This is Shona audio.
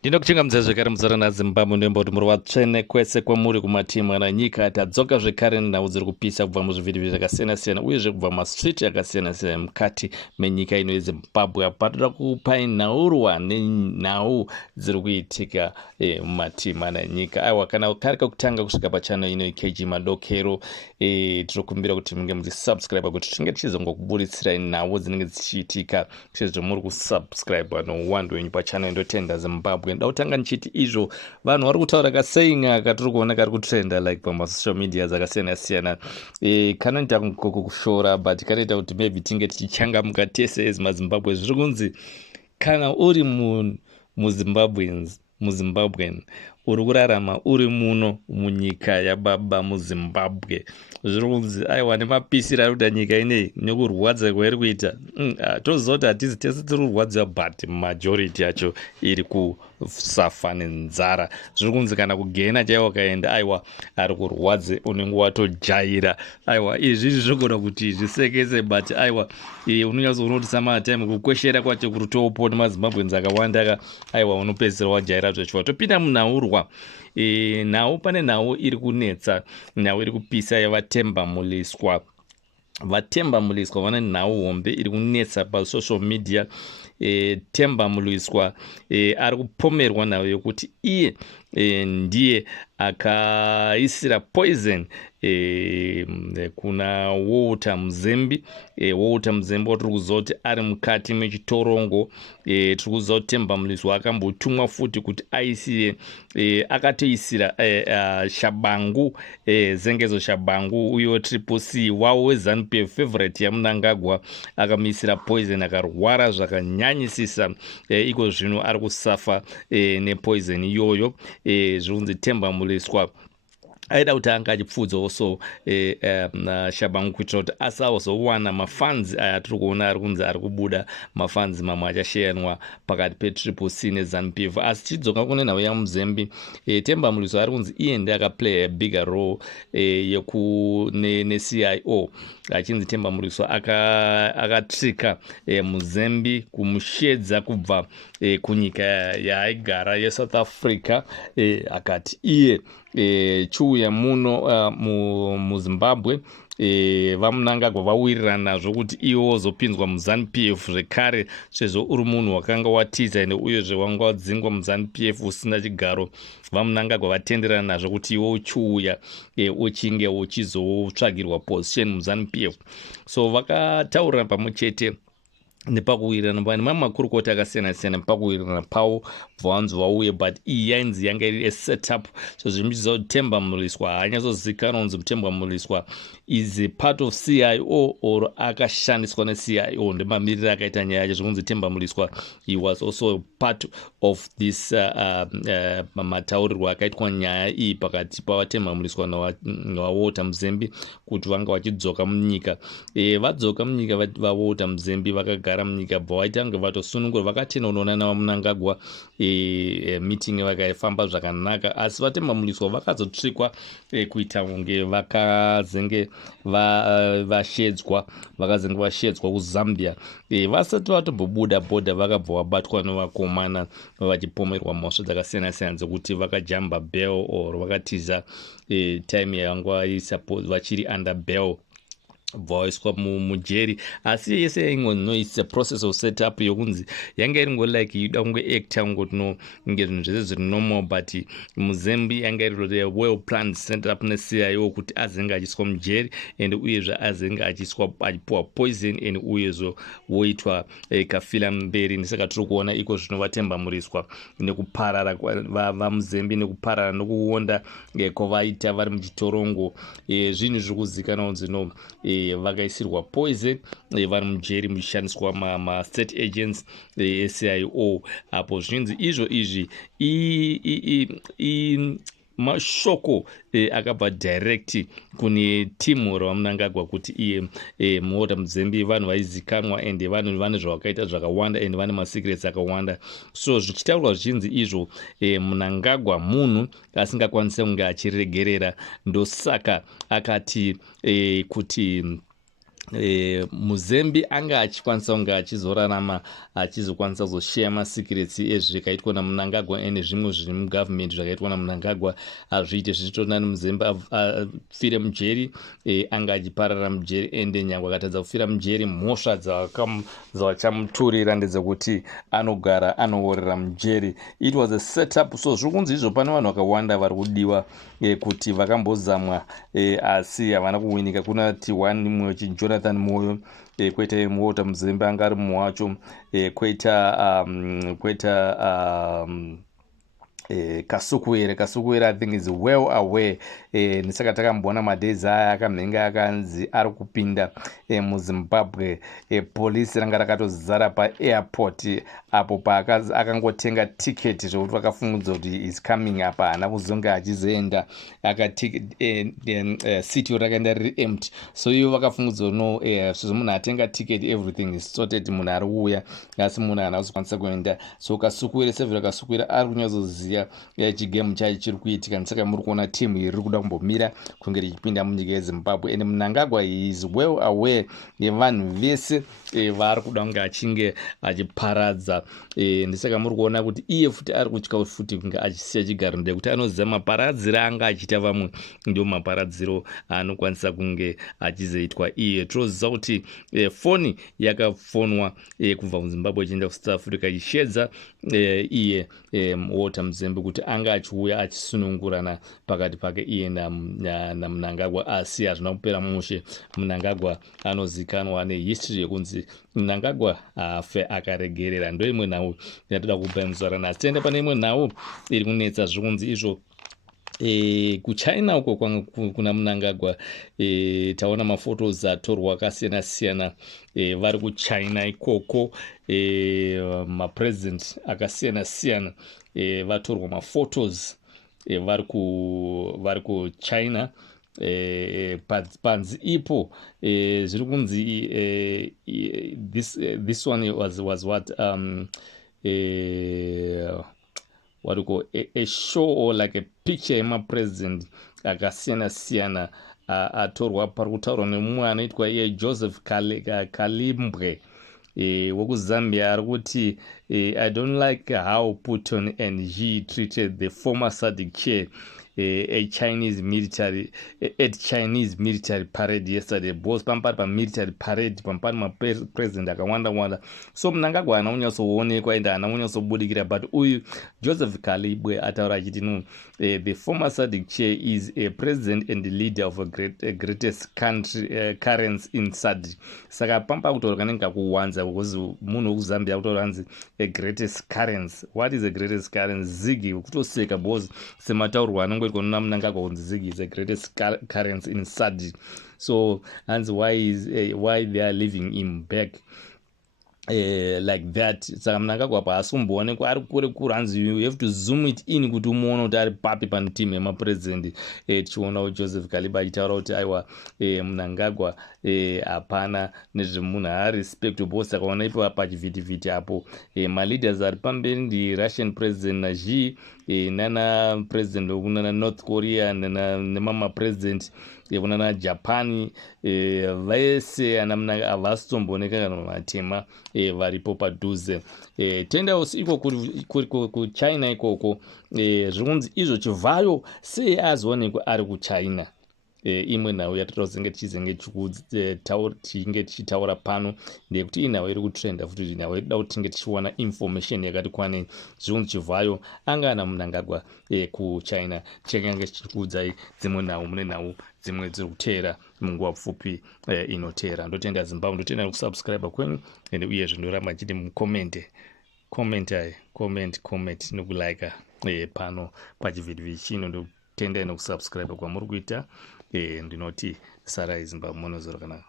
Ndinokuchingamidza zvekare muzara nazimbabwe ndoimba kuti muri vatsvene kwese kwamuri kumatimu ana nyika tadzoka zvekare nenhau dziri kupisa kubva muzvivhirivhiri zvakasiyana-siyana uyezve kubva mastriti akasiyana-siyana mukati menyika ino yezimbabwe apa toda kupai nhaurwa nenhau dziri kuitika mumatimu ana nyika. Aiwa, kana kari kakutanga kusvika pachannel ino ikg madokero tinokumbira kuti munge muchisubscribe kuti tinge tichizongokuburitsira nhau dzinenge dzichiitika sezvo muri kusubscribe nowando wenyu pachannel indotenda zimbabwe. Ndautanga nichiti izvo vanhu vari kutaura kaseinga katiri kuona kari kutrenda like pamasocial media dzakasiyana-siyana kanoita kushora but kanoita kuti maybe tinge tichichangamuka tese as mazimbabwe. Zviri kunzi kana uri muzimbabwen uri kurarama uri muno munyika yababa muzimbabwe, zviri kunzi aiwa nemapisiro ari kuita nyika inei nekurwadza kwairi kuita toziva kuti hatizi tese tiri kurwadziwa but majority yacho iri kusafa nenzara. Zviri kunzi kana kugena chaiwo kaenda aiwa ari kurwadze unenge watojaira. Aiwa izvi zvigona kuti zvisekese but aiwa unonyatsoona kuti samatime kukweshera kwacho kuri topo nemazimbabwenzi akawanda aiwa unopedzisira wajaira zvechiva. Topinda munhaurwa nhau, pane nhau iri kunetsa, nhau iri kupisa yavatemba muliswa. Vatemba muliswa vane nhau hombe iri kunetsa pasocial media. Temba muliswa ari kupomerwa nhau yokuti iye ndiye akaisira poison kuna Walter Muzembi. Walter Muzembi watiri kuziva kuti ari mukati mechitorongo. Tiri kuziva kuti Temba muliswa akambotumwa futi kuti aisire akatoisira Shabangu Zengezo Shabangu uyo Triple C wawo weZANU-PF favorite yaMnangagwa akamuisira poison akarwara zvakanyanyisisa. Iko zvino ari kusafa nepoison iyoyo. Zvinzi Temba muliswa aida kuti anga achipfudza so Shabangu kuitira kuti asazowana mafanzi aya tiri kuona ari kunzi ari kubuda mafanzi mamwe achashayanwa pakati peTriple C neZANU-PF. Asi tidzoka kune nhau yaMuzembi, Temba muliswa ari kunzi iye ndiye akaplay a bigger role neCIO. Achinzi Temba muliswa akatrika Muzembi kumushedza kubva kunyika yaaigara yeSouth Africa. Akati iye chiuya muno muZimbabwe vaMnangagwa vawirirana nazvo kuti iwo wozopinzwa muZANU-PF zvekare sezvo uri munhu wakanga watiza ende uyezve wanga wadzingwa muZANU-PF usina chigaro. VaMnangagwa vatenderana nazvo kuti iwo uchiuya uchinge uchizotsvagirwa position muZANU-PF. So vakataurira pamwe chete nepakuwirirana pane mamwe makurukota akasiyana-siyana pakuwirirana pavo bvanzi vauye but iyi yainzi yanga iri setup. So zvimichiziva kuti Temba muliswa haanyatsozivikanwa kunzi Temba muliswa is a part of CIO or akashandiswa neCIO ndemamiriro akaita nyaya yacho. Zvikunzi Temba muliswa he was also part of this mataurirwo akaitwa nyaya iyi pakati pavaTemba muliswa nawaWalter Muzembi kuti vanga vachidzoka munyika. Vadzoka munyika vaWalter Muzembi vakagara munyika bva vaitanga vatosunungura vakatenda kunoona navaMnangagwa meeting vakaifamba zvakanaka. Asi vaTemba muliswa vakazotsvikwa kuita kunge vakazenge vashedzwa kuZambia. Vasati vatombobuda bhodha vakabva vabatwa nevakomana vachipomerwa mhosva dzakasiyana-siyana dzekuti vakajamba bail or vakatiza time yavanga vachiri under bail vaiswa mujeri. Asi yese yaingo no it's a process of setup yokunzi yanga iringo like yuda kunge actor ngoti no nge zvinhu zvese zviri normal but Muzembi yanga iri well planned setup neCIO kuti azenge achiswa mujeri and uyezve azenge achipuwa poison and uyezve woitwa kafila mberi. Nesaka tiri kuona iko zvino vaTemba muliswa nekuparara vaMuzembi nekuparara nokuwonda kwavaita vari muchitorongo. Zvinhu zviri kuzivikanwa kunzi no vakaisirwa poison vari mujeri muchishandiswa mastate agents eCIO. Apo zvinzi izvi mashoko akabva direct kune timu ravaMnangagwa kuti iye Walter Muzembi vanhu vaizikanwa and vanhu vane zvavakaita zvakawanda and vane masecrets akawanda. So zvichitaurwa zvichinzi izvo Mnangagwa munhu asingakwanisi kunge achiregerera, ndosaka akati kuti muzembi anga achikwanisa kunge achizorarama achizokwanisa kuzoshare masikirets ezvikaitwa naMnangagwa nezvimwe zviri mugovernment zvakaitwa naMnangagwa azviite zvichitona muzembi afire mujeri anga achiparara mujeri ende nyange akatadza kufira mujeri mhosva dzavachamuturira ndedzekuti anogara anoorera mujeri. It was a setup. So zviri kunzi izvo pane vanhu vakawanda vari kudiwa kuti vakambozamwa asi havana kuwinika. Kuna T1 mumwe Jonathan Moyo, kwoita Mota Muzembe anga ari mumwe wacho, kwoita Kasukuwere I think is well aware nesaka takamboona madhezi aya akamhenga akanzi ari kupinda muZimbabwe. Polisi ranga rakatozara paairport apo paakangotenga tiketi zvokuti vakafungidzwa kuti is coming apa haana kuzonge achizoenda city rakaenda riri empty. So ivo vakafungidzwa no sezvo munhu atenga tiketi everything is sorted, munhu ari kuuya asi munhu haana kuzokwanisa kuenda. So Kasukuwere Severo Kasukuwere ari kunyatsoziva chigemu chacho chiri kuitika, nesaka muri kuona timu iri kuda kumbomira kunge richipinda munyika yeZimbabwe. And Mnangagwa is well aware nevanhu vese vari kuda kunge achinge achiparadza, ndisaka muri kuona kuti iye futi ari kutya futi kunge achisiya chigaro ndekuti anoziva maparadziro anga achiita vamwe ndio maparadziro anokwanisa kunge achizoitwa iye. Tinoziva kuti foni yakafonwa kubva muZimbabwe ichienda kuSouth Africa ichishedza iye Walter Muzembe kuti anga achiuya achisunungurana pakati pake iye naMnangagwa, asi hazvina kupera mushe. Mnangagwa anozikanwa nehistory yekunzi Mnangagwa afe akaregerera. Ndo imwe nhau yatoda kupa muzara nhasi. Tiende pane imwe nhau iri kunetsa zvikunzi izvo kuChina uko kuna Mnangagwa. Taona mafotos atorwa akasiyana siyana vari kuChina ikoko, mapresident akasiyana siyana vatorwa mafotos vari kuChina. Panzi ipo zviri kunzi this one was what what do you call a show or like a picture yemapresident akasiyana siyana atorwa. Pari kutaurwa nemumwe anoitwa iye Joseph Kalimbwe wekuzambia ari kuti I don't like how Putin and Xi treated the former SADC chair at Chinese military parade yesterday. Both pampari pamilitary parade pampari mapresident akawanda. So Mnangagwa haana kunyatsoonekwa ende haana kunyatsobudikira, but uyu Joseph Kalibwe ataura achiti no, the former SADC chair is a president and the leader of a greatest country currency in SADC. Saka pamba kutaura kanenge kuwanza because munhu wekuzambia kutaura hanzi a greatest currency. What is a greatest currency? Zigi kutoseka because semataurwa anongoitwa nuna Mnangagwa kunzi Zigi is a greatest currency in SADC. So hanzi why they are leaving him back like that. Saka Mnangagwa paasi kumboonekwa ari kure hanzi you have to zoom it in kuti umuone kuti ari papi pane timu yemapresident. Tichiona Joseph Kaliba achitaura kuti aiwa Mnangagwa hapana nezvemunhu arespectable. Saka ona ipo pachivhitivhiti apo maleaders ari pamberi ndiRussian president naXi nana president wekunana North Korea nemamapresident ekunana Japan vese havasitombooneka kana matema varipo padhuze. Tenda iko kuChina ikoko zviri kunzi izvo chivhayo sei azoonekwa ari kuChina. Imwe nhau yatoda kuzenge tichinge tichitaura pano ndekuti inhau iri kutrenda futi inhau irikuda kuti tinge tichiwana information yakati kwanei. Zvinhu chivhayo anga ana Mnangagwa kuChina. Chingange chichikuudzai dzimwe nhau mune nhau dzimwe dziri kuteera munguva pfupi inoteera. Ndotenda Zimbabwe, ndotenda nekusubscribe kwenyu ende uyezve ndoramba chiti mukomende comment nokulike pano pachivhidivhiti chino. Ndotenda nekusubscribe kwamuri kuita. Ndinoti sarai Zimbabwe, munozoro kanaka.